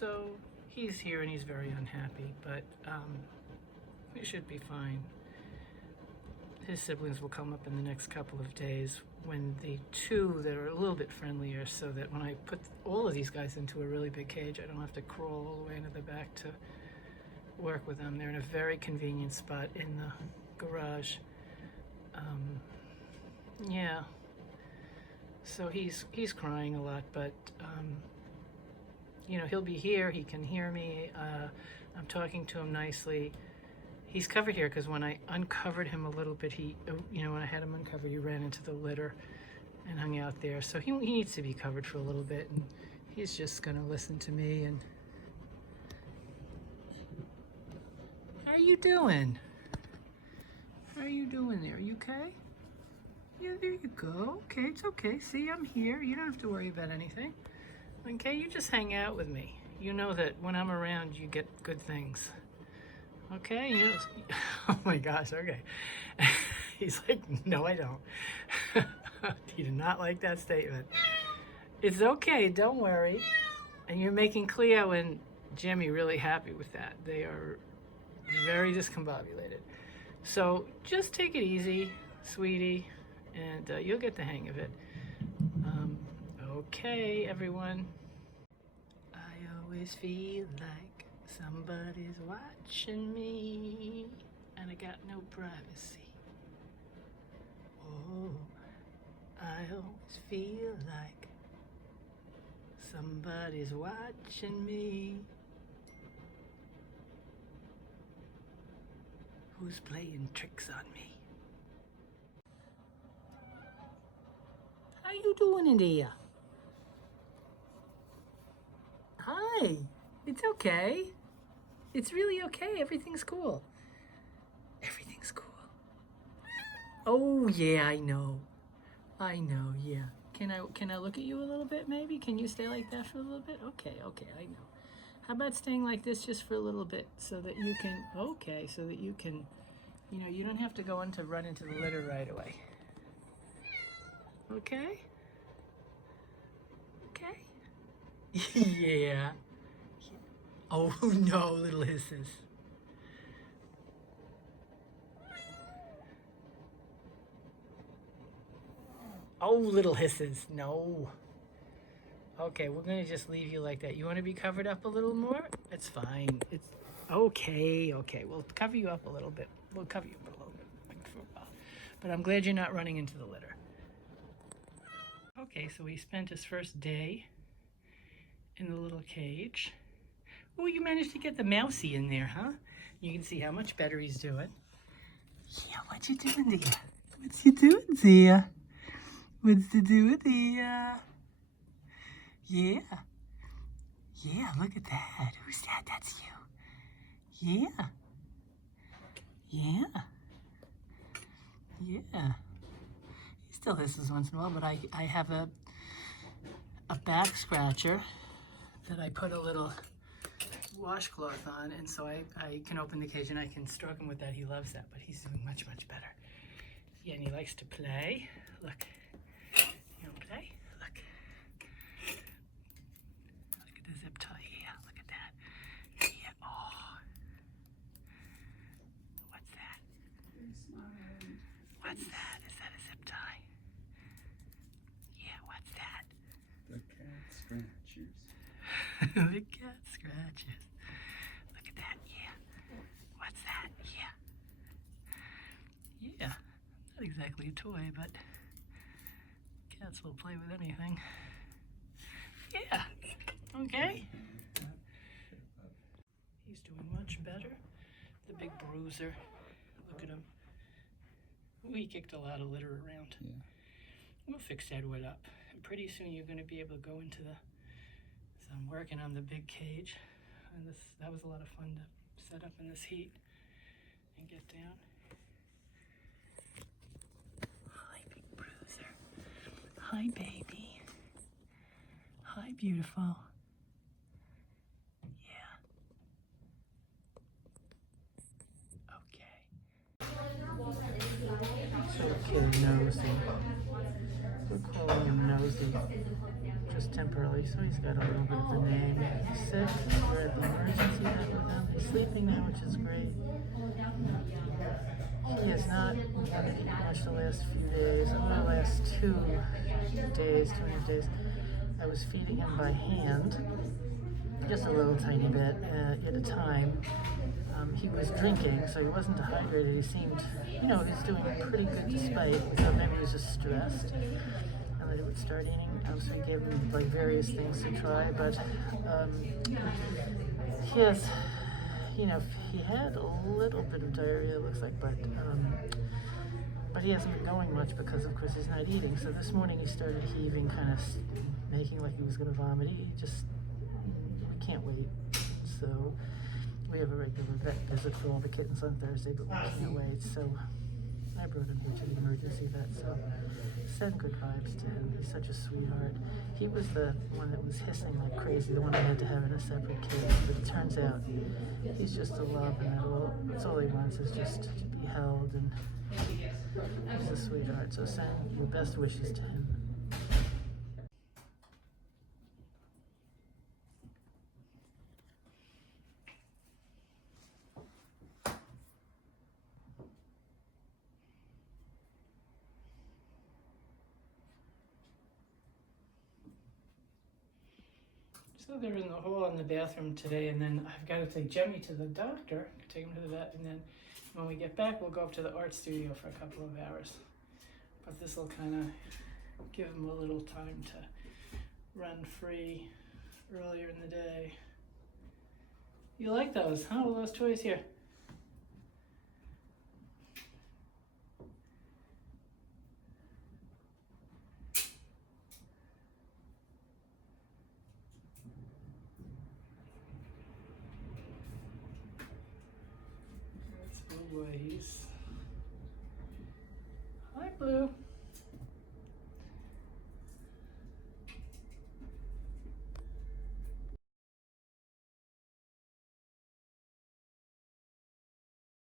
So he's here and he's very unhappy, but it should be fine. His siblings will come up in the next couple of days when the two that are a little bit friendlier, so that when I put all of these guys into a really big cage, I don't have to crawl all the way into the back to work with them. They're in a very convenient spot in the garage. Yeah. So he's crying a lot, but you know, he'll be here. He can hear me. I'm talking to him nicely. He's covered here because when I uncovered him a little bit, he, you know, when I had him uncovered, he ran into the litter and hung out there. So he needs to be covered for a little bit, and he's just gonna listen to me. And how are you doing? How are you doing there? Are you okay? Yeah, there you go. Okay, it's okay. See, I'm here. You don't have to worry about anything. Okay, you just hang out with me. You know that when I'm around, you get good things. Okay? You know, oh my gosh, okay. He's like, no, I don't. He did not like that statement. It's okay, don't worry. And you're making Cleo and Jimmy really happy with that. They are very discombobulated. So just take it easy, sweetie, and you'll get the hang of it. Okay, everyone. I always feel like somebody's watching me, and I got no privacy. Oh, I always feel like somebody's watching me. Who's playing tricks on me? How you doing in there? Hi. It's okay. It's really okay. Everything's cool. Everything's cool. Oh yeah, I know. I know, yeah. Can I look at you a little bit maybe? Can you stay like that for a little bit? Okay, I know. How about staying like this just for a little bit so that you can, okay, so that you can, you know, you don't have to go into run into the litter right away. Okay? Okay? Yeah. Oh no, little hisses. Oh, little hisses. No. Okay, we're gonna just leave you like that. You want to be covered up a little more? It's fine. It's okay. Okay, we'll cover you up a little bit. We'll cover you up a little bit for a while. But I'm glad you're not running into the litter. Okay, so he spent his first day in the little cage. Oh, you managed to get the mousey in there, huh? You can see how much better he's doing. Yeah, what you doing there? What's you doing there? What's you doing there? Yeah. Yeah, look at that. Who's that? That's you. Yeah. Yeah. Yeah. He still hisses once in a while, but I have a back scratcher that I put a little washcloth on, and so I can open the cage and I can stroke him with that. He loves that, but he's doing much, much better. Yeah, and he likes to play. Look. You want to play? Look. Look at the zip tie. Yeah, look at that. Yeah, oh. What's that? What's that? Is that a zip tie? Yeah, what's that? The cat scratchers. The cat scratches. Look at that, yeah. What's that? Yeah. Yeah, not exactly a toy, but cats will play with anything. Yeah, okay. He's doing much better. The big bruiser. Look at him. Ooh, he kicked a lot of litter around. Yeah. We'll fix Edward up. And pretty soon you're going to be able to go into the... So I'm working on the big cage. And that was a lot of fun to set up in this heat and get down. Hi, big bruiser. Hi, baby. Hi, beautiful. Yeah. Okay. So kid Nosey. We're calling him Nosey because just temporarily, so he's got a little bit of a name. He's sick. We're at the emergency vet with him. He's sleeping now, which is great. He has not wanted to eat much the last few days. Over the last 2.5 days, I was feeding him by hand, just a little tiny bit at a time. He was drinking, so he wasn't dehydrated. He seemed, he was doing pretty good despite. We thought maybe he was just stressed and that he would start eating. So we gave him like various things to try, but he has, he had a little bit of diarrhea, it looks like, but he hasn't been going much because, of course, he's not eating. So this morning he started heaving, kind of making like he was going to vomit. We can't wait. So we have a regular vet visit for all the kittens on Thursday, but we can't wait. So I brought him here to the emergency vet. So send good vibes to him. He's such a sweetheart. He was the one that was hissing like crazy, the one I had to have in a separate cage. But it turns out he's just a love, and that's all he wants is just to be held. And he's a sweetheart. So send your best wishes to him. So they're in the hall in the bathroom today, and then I've got to take Jemmy to the doctor, take him to the vet, and then when we get back, we'll go up to the art studio for a couple of hours. But this will kind of give him a little time to run free earlier in the day. You like those, huh? All those toys here. That's Blue Ways. Hi, Blue.